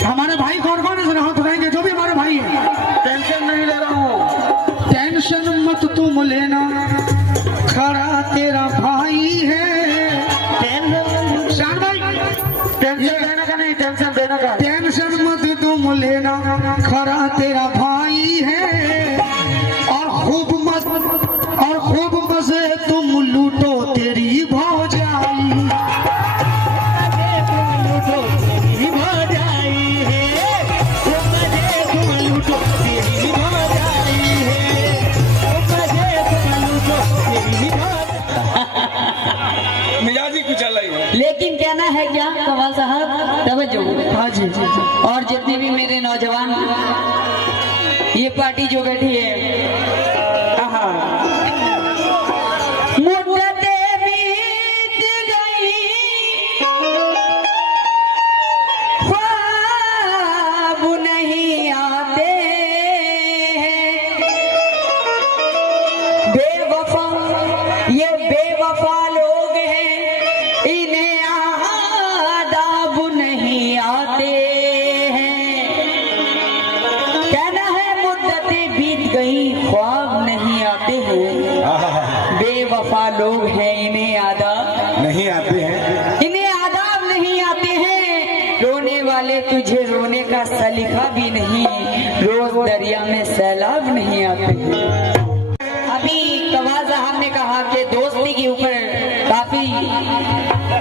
हमारे भाई कौन कौन है जरा हाथ उठाएंगे जो भी हमारे भाई है। टेंशन नहीं ले रहा हूँ। टेंशन मत तुम लेना, खड़ा तेरा भाई है। शान भाई टेंशन देने का नहीं, टेंशन देने का। टेंशन मत तुम लेना, खड़ा तेरा भाई है। और खूब मजे तुम लूटो तेरी भौजाई। मिजाजी कुछ अलग है। लेकिन कहना है क्या कवाल साहब, तवज्जो। हाँ जी जी जी। और जितने भी मेरे नौजवान ये पार्टी जो बैठी है, मुद्दतें बीत गई, ख्वाब नहीं आते हैं, बेवफा ये बेवफा लोग हैं, इन्हें आदाब नहीं आते हैं। कहना है मुद्दतें बीत गई, ख्वाब नहीं आते हैं, बेवफा लोग हैं, इन्हें आदाब नहीं आते हैं, इन्हें आदाब नहीं आते हैं। रोने वाले तुझे रोने का सलीका भी नहीं, रोज दरिया में सैलाब नहीं आते हैं। अभी कवाल साहब ने कहा कि दोस्ती के ऊपर काफी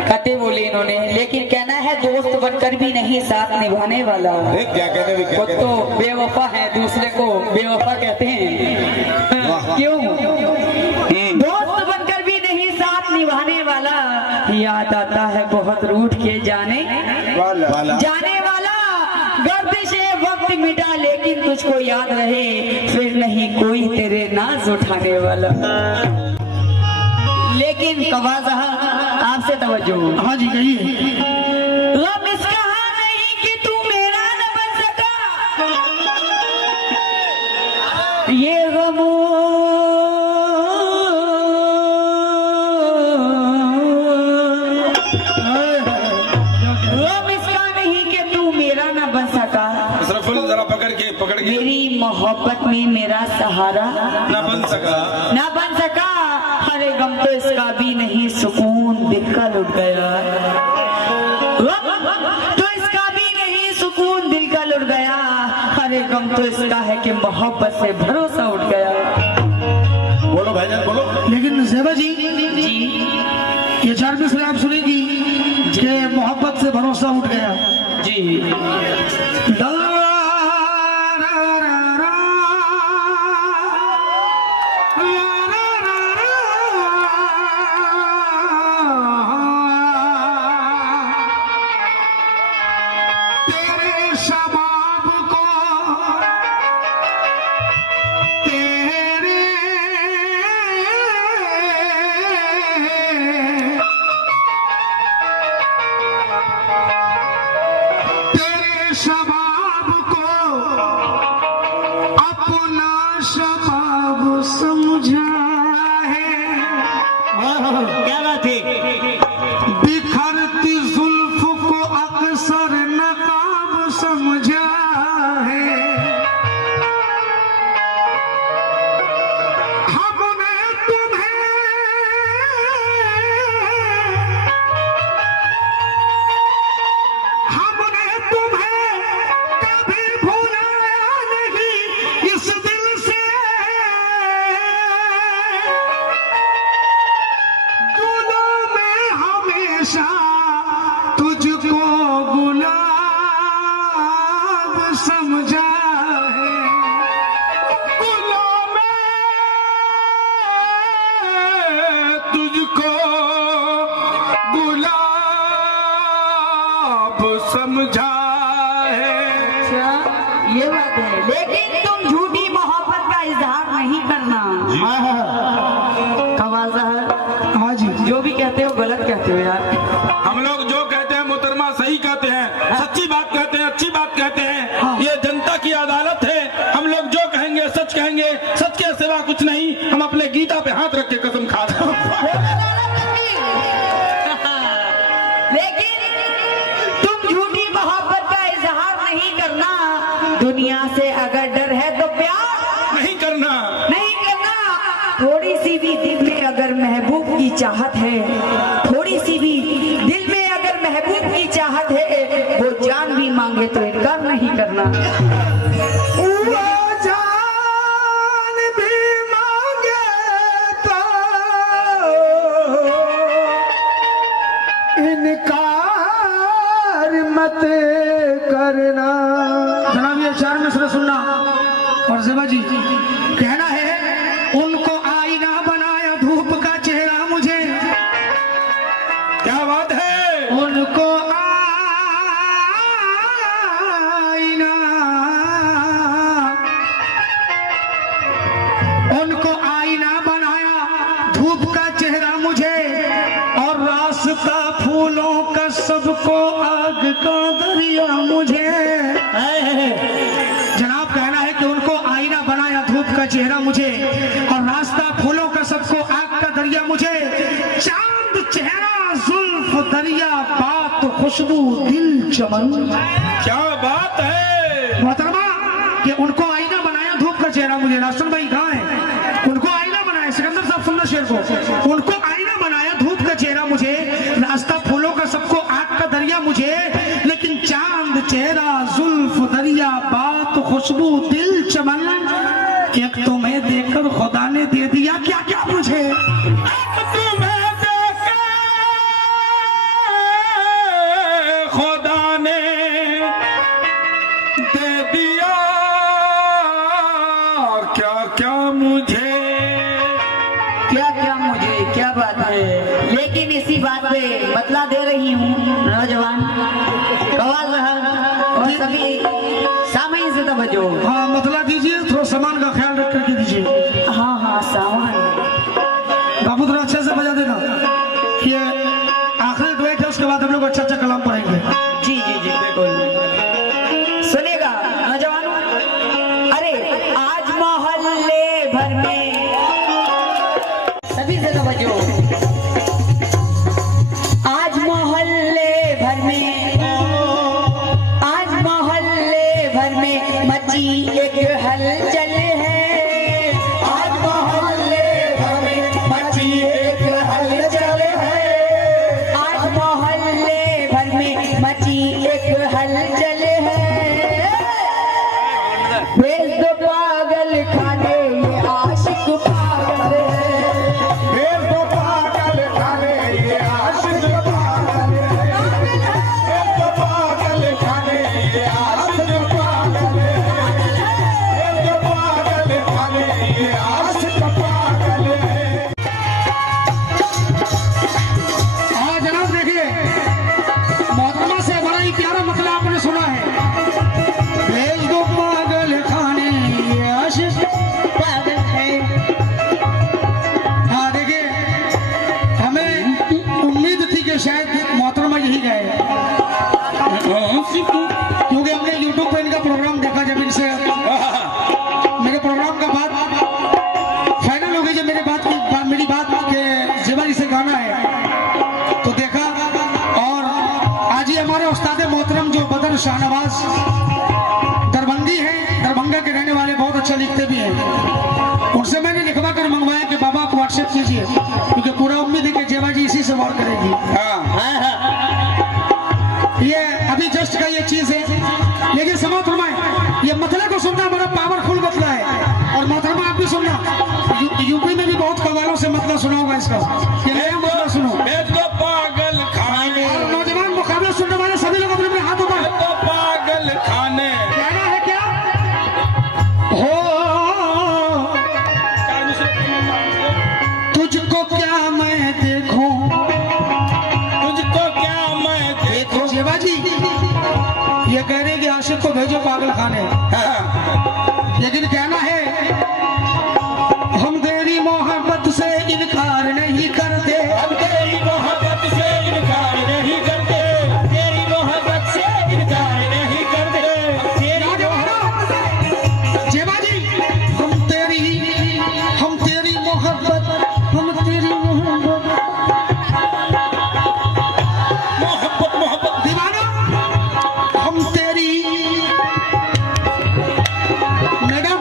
कते बोले इन्होंने, लेकिन कहना है दोस्त बनकर भी नहीं साथ निभाने वाला। क्या कहते भी वो तो बेवफा है, दूसरे को बेवफा कहते हैं। क्यों? दोस्त बनकर भी नहीं साथ निभाने वाला, याद आता है बहुत रूठ के जाने वाला। गर्दिशे वक्त मिटा लेकिन तुझको याद रहे, फिर नहीं कोई तेरे नाज उठाने वाला। लेकिन कवाल साहब आपसे तवज्जो। हाँ जी कहिए। गम इस कहा नहीं कि तू मेरा न बन सका, ये गम इसका नहीं कि तू मेरा न बन सका, जरा पकड़ के मेरी मोहब्बत में मेरा सहारा ना बन सका। अरे गम तो इसका भी नहीं, सुकून दिल का लुट गया। गम तो इसका भी नहीं, सुकून दिल का लुट गया। अरे गम तो इसका है कि मोहब्बत से भरोसा उठ गया। बोलो भाईजान बोलो। लेकिन ज़ेबा जी जी ये 4 मिसरे आप सुनेंगी कि मोहब्बत से भरोसा उठ गया। जी तेरे शबाब को तेरे शबाब को अपना शबाब समझा है। क्या बात है। बिखरती जुल्फ को अक्सर नकाब समझा है। हमने तुम्हें कभी भुलाया नहीं इस दिल से। गुलों में हमेशा तुझको गुलाब समझा है। गुलों में तुझको गुलाब समझा है। अच्छा ये बात है, लेकिन तुम झूठी मोहब्बत का इजहार नहीं करना। कवाल साहब हाँ जी जो भी कहते हो गलत कहते हो यार। हम लोग जो कहते हैं मोहतरमा सही कहते हैं, सच्ची बात कहते हैं, अच्छी बात कहते हैं। ये जनता की अदालत है, हम लोग जो कहेंगे सच कहेंगे, सच के सिवा कुछ नहीं। हम अपने गीता पे हाथ रख के कसम खा रहे हैं। लेकिन तुम झूठी मोहब्बत का इजहार चाहत है, थोड़ी सी भी दिल में अगर महबूब की चाहत है, वो जान भी मांगे तो इनकार नहीं करना। वो जान भी मांगे तो इनकार मत करना। जनाब ये 4 मिसरे सुनना। और सेवा जी कहना है, उनको आईना बनाया धूप का चेहरा मुझे। क्या बात है? उनको आईना, उनको आईना बनाया धूप का चेहरा मुझे, और रास्ता फूलों का सबको आग का दरिया मुझे। जनाब कहना है कि उनको आईना बनाया धूप का चेहरा मुझे, और रास्ता फूलों का सबको आग का दरिया मुझे। चांद चेहरा जुल्फ दरिया बात खुशबू दिल चमन। क्या बात है? मोहतरमा कि उनको आईना बनाया धूप का चेहरा मुझे। राशन भाई कहाँ है? उनको आईना बनाया, सिकंदर साहब सुनना शेर को। उनको आईना बनाया धूप का चेहरा मुझे, रास्ता फूलों का सबको आग का दरिया मुझे। लेकिन चांद चेहरा जुल्फ दरिया बात खुशबू दिल चमन, एक तुम्हें देकर खुदा ने दे दिया क्या क्या मुझे। तुम्हें देखे खुदा ने दे दिया क्या क्या मुझे। क्या क्या मुझे, क्या बात है। लेकिन इसी बात पे बतला दे रही हूँ नौजवान, कवाल रहा और सभी सामईन से तवज्जो। हाँ मतला दीजिए, थोड़ा सामान का ख्याल रख करके दीजिए। हाँ हाँ सामान। बाबू थोड़ा अच्छे से बजा देना, ये आखिरी द्वैत है, उसके बाद हम लोग अच्छा अच्छा कलाम पढ़ेंगे। जी जी जी बिल्कुल। सुनिएगा नौजवानों, अरे आज मोहल्ले भर में, सभी से तवज्जो, आज मोहल्ले भर में, आज मोहल्ले भर में मची एक हलचल है। आज मोहल्ले भर में मची एक हलचल है। आज मोहल्ले भर में मची एक हलचल है। भेज दो पागल खाने ये आशिक पागल है। भेज दो पागल खाने ये आशिक पागल है। भेज दो पागल खाने ये आशिक पागल है। भेज दो पागल खाने ये आशिक पागल है। हाँ जनाब देखिए, मोहतरमा से बड़ा ही प्यारा मतलब आपने सुना है। भेज दो पागल खाने ये आशिक पागल है। हाँ देखिए, हमें उम्मीद थी कि शायद मोहतरमा यही गए, क्योंकि हमने यूट्यूब पे इनका प्रोग्राम देखा। जब इनसे मेरे प्रोग्राम का बात फाइनल हो गई, जब मेरी बात के जेबा जी से गाना है तो देखा। और आज ही हमारे उस्ताद मोहतरम जो बदर शाहनवाज दरभंगी हैं, दरभंगा के रहने वाले, बहुत अच्छा लिखते भी हैं, उनसे मैंने लिखवा कर मंगवाया कि बाबा आप व्हाट्सएप कीजिए, क्योंकि पूरा उम्मीद है कि जेबा जी इसी से वार करेगी। ये अभी जस्ट का ये चीज है, लेकिन समझ फरमाए, ये मतला को सुनना बड़ा पावरफुल मतला है। और मोहतरमा आप भी सुनना, यूपी में भी बहुत कवालों से मतला सुना होगा इसका, ये नया मतला सुनो। भेज दो पागल खाने, और नौजवान मुकाबला सुनने वाले सभी लोग अपने अपने हाथ ऊपर। भेज दो पागल खाने। कहना है क्या हो, तुझको क्या मैं देखूं, तुझको क्या मैं देखूं। जेबा जी ये कह रहे कि आशिक को भेजो पागल खाने, लेकिन कहना है हम तेरी मोहब्बत से इनकार नहीं करते। हम तेरी मोहब्बत से इनकार नहीं करते। तेरी मोहब्बत से इनकार नहीं करते। तेरी जेबा जी हम तेरी मोहब्बत, हम तेरी मोहब्बत, मोहब्बत दीवाना हम तेरी, मैडम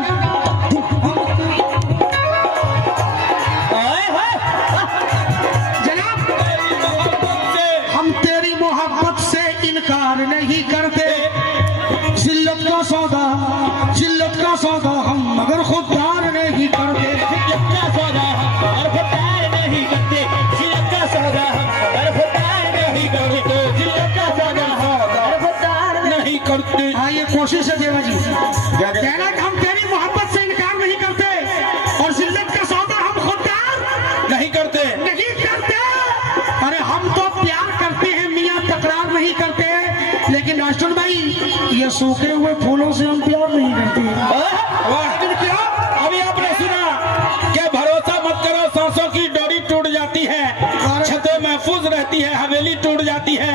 करते। हाँ ये कोशिश है देवा जी, क्या कहते? कहना कि हम तेरी मोहब्बत से इनकार नहीं करते और जिल्लत का सौदा हम खुददार नहीं करते। नहीं करते। अरे हम तो प्यार करते हैं मियाँ, तकरार नहीं करते। लेकिन राष्ट्र भाई ये सूखे हुए फूलों से हम प्यार नहीं करते। वाह, क्या? अभी आपने सुना कि भरोसा मत करो, सांसों की डोरी टूट जाती है, छतें महफूज रहती है, हवेली टूट जाती है,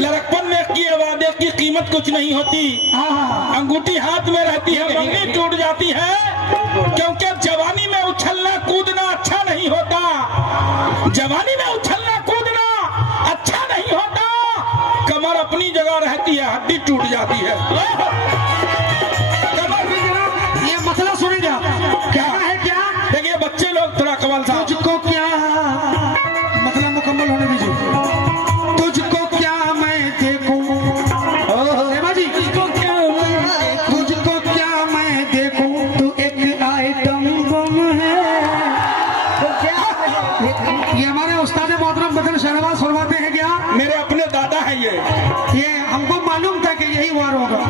लड़कपन में किए वादे की कीमत कुछ नहीं होती, हाँ अंगूठी हाथ में रहती है, बंगली टूट जाती है, क्योंकि जवानी में उछलना कूदना अच्छा नहीं होता, जवानी में उछलना कूदना अच्छा नहीं होता, कमर अपनी जगह रहती है, हड्डी टूट जाती है। ये मसला सुनेंगे आप, क्या है क्या? देखिए बच्चे लोग थोड़ा कमाल साहब, तुझको क्या मतलब मुकम्मल होने दीजिए। तुझको क्या मैं देखूं देवा जी, तुझको क्या मैं देखूं, तू एक आइटम बम है। ये हमारे उस्ताद मोहतरम बदल शहनवाज फरमाते हैं क्या? मेरे अपने दादा है ये ये हमको मालूम था कि यही वार होगा।